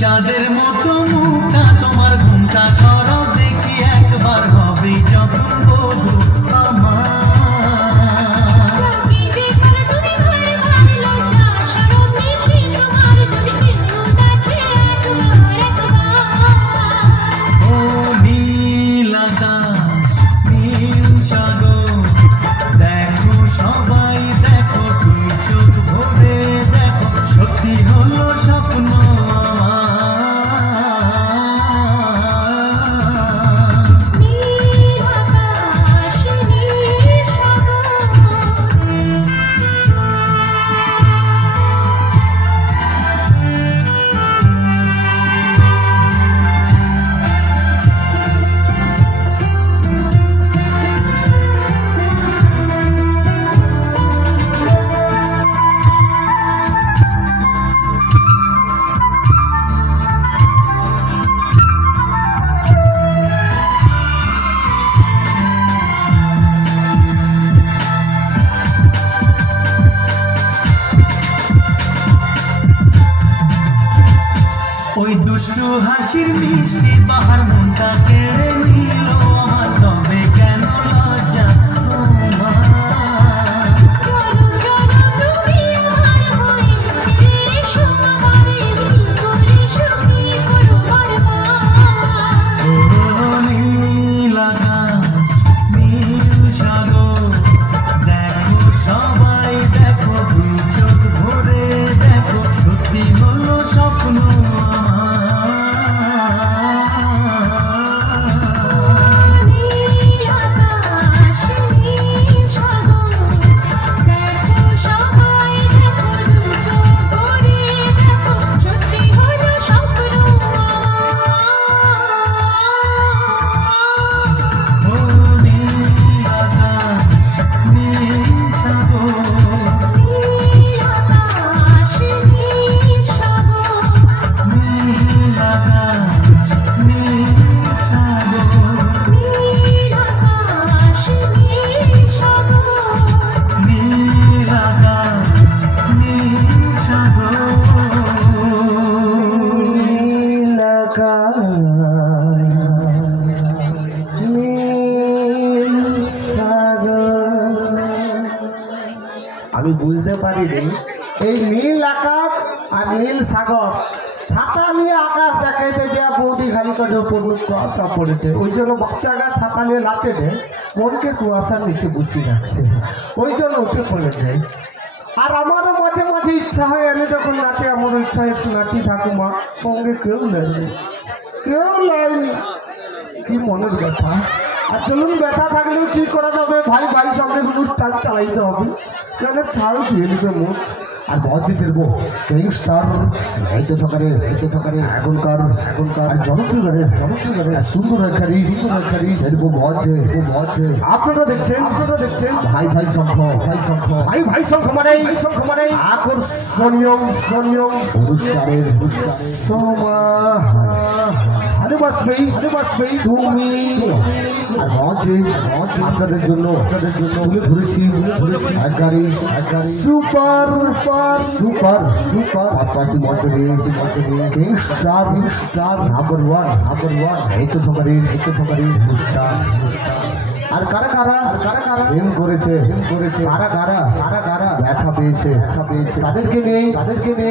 চাঁদের মতো মুখটা তোমার ঘুমটা সরব দেখি একবার হবে যখন বধূ আমার ও নীল আকাশ নীল সাগর দেখো সবাই দেখো তুই চোখ ভরে দেখো সত্যি হলো স্বপ্ন ওই দুষ্টু হাসির মিষ্টি বাহার মনটা কেড়ে নিল আমার তবে কেন লজ্জা তোমার নীল আকাশ নীল সাগর দেখো সবাই দেখো দুই চোখ ভরে দেখো সত্যি হলো স্বপ্ন আমি বুঝতে পারিনি এই নীল আকাশ আর নীল সাগর ছাতা নিয়ে আকাশ দেখাইতে যে বৌদি খালি করে পড়ল কুয়াশা পড়েতে ওই জন্য বাচ্চা গাছ ছাতা নিয়ে লাচে নে মনকে কুয়াশার নিচে বসিয়ে রাখছে ওই জন্য উঠে পড়েছে। আর আমারও মাঝে মাঝে ইচ্ছা হয় আমি যখন নাচে আমারও ইচ্ছা হয় একটু নাচি ঠাকুমা সঙ্গে কেউ নেয়নি কি মনের ব্যথা। আর চলুন ব্যথা থাকলেও কি করা যাবে ভাই ভাই সঙ্গে অনুষ্ঠান চালাইতে হবে নাহলে ছাল ধুয়ে নিবে মুখ। আর বজে ছেড়বো গ্যাংস্টার হয়তো ঠকারে এখনকার আর জনপ্রিয় গানের সুন্দর রেখারি ছেড়বো বজে আপনারা দেখছেন ভাই ভাই শঙ্খ মানে আকর্ষণীয় অনুষ্ঠানের সময় ভালোবাসবেই তুমি। আর মঞ্চে আপনাদের জন্য তুলে ধরেছি এক গাড়ি সুপার পাঁচটি মঞ্চ নিয়ে স্টার নাম্বার ওয়ান এই তো ঠকারি অনুষ্ঠান। আর কারা প্রেম করেছে কারা ব্যথা পেয়েছে তাদেরকে নিয়ে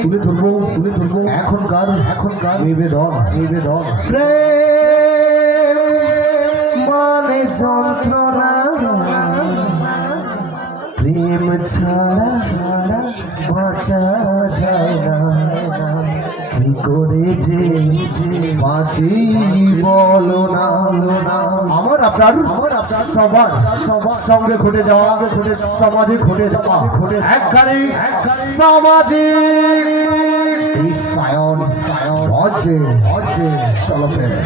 তুলে ধরবো এখনকার নিবেদন প্রেম মানে যন্ত্রণা প্রেম ছাড়া বাঁচা যায় না কি করে যে বাঁচি বলো না। আমার আপনার সবার সঙ্গে ঘটে যাওয়া সমাজে ঘটে যাওয়া একখানি সামাজিক সায়ন চলো ফেরে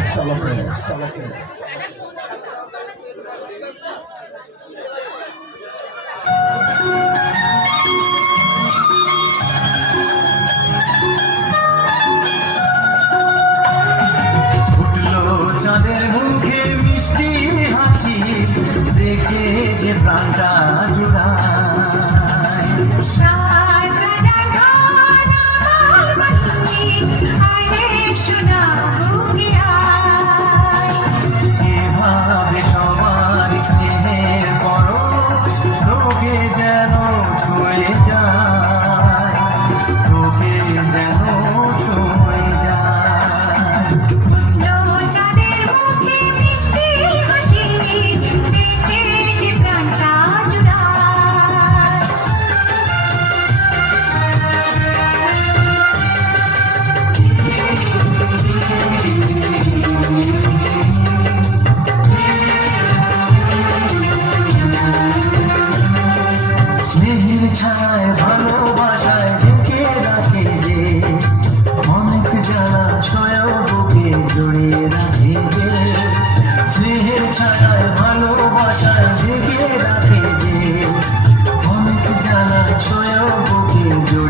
চাঁদের মুখে মিষ্টি হাসি দেখে যে প্রাণটা জুড়ায় ছায় ভালোবাসায় ঢেকে রাখে যে অনেক জ্বালা সয়াও বুকে জড়িয়ে রাখে যে স্নেহের ছায় ভালোবাসায় ঢেকে রাখে যে অনেক জ্বালা সয়াও বুকে জড়িয়ে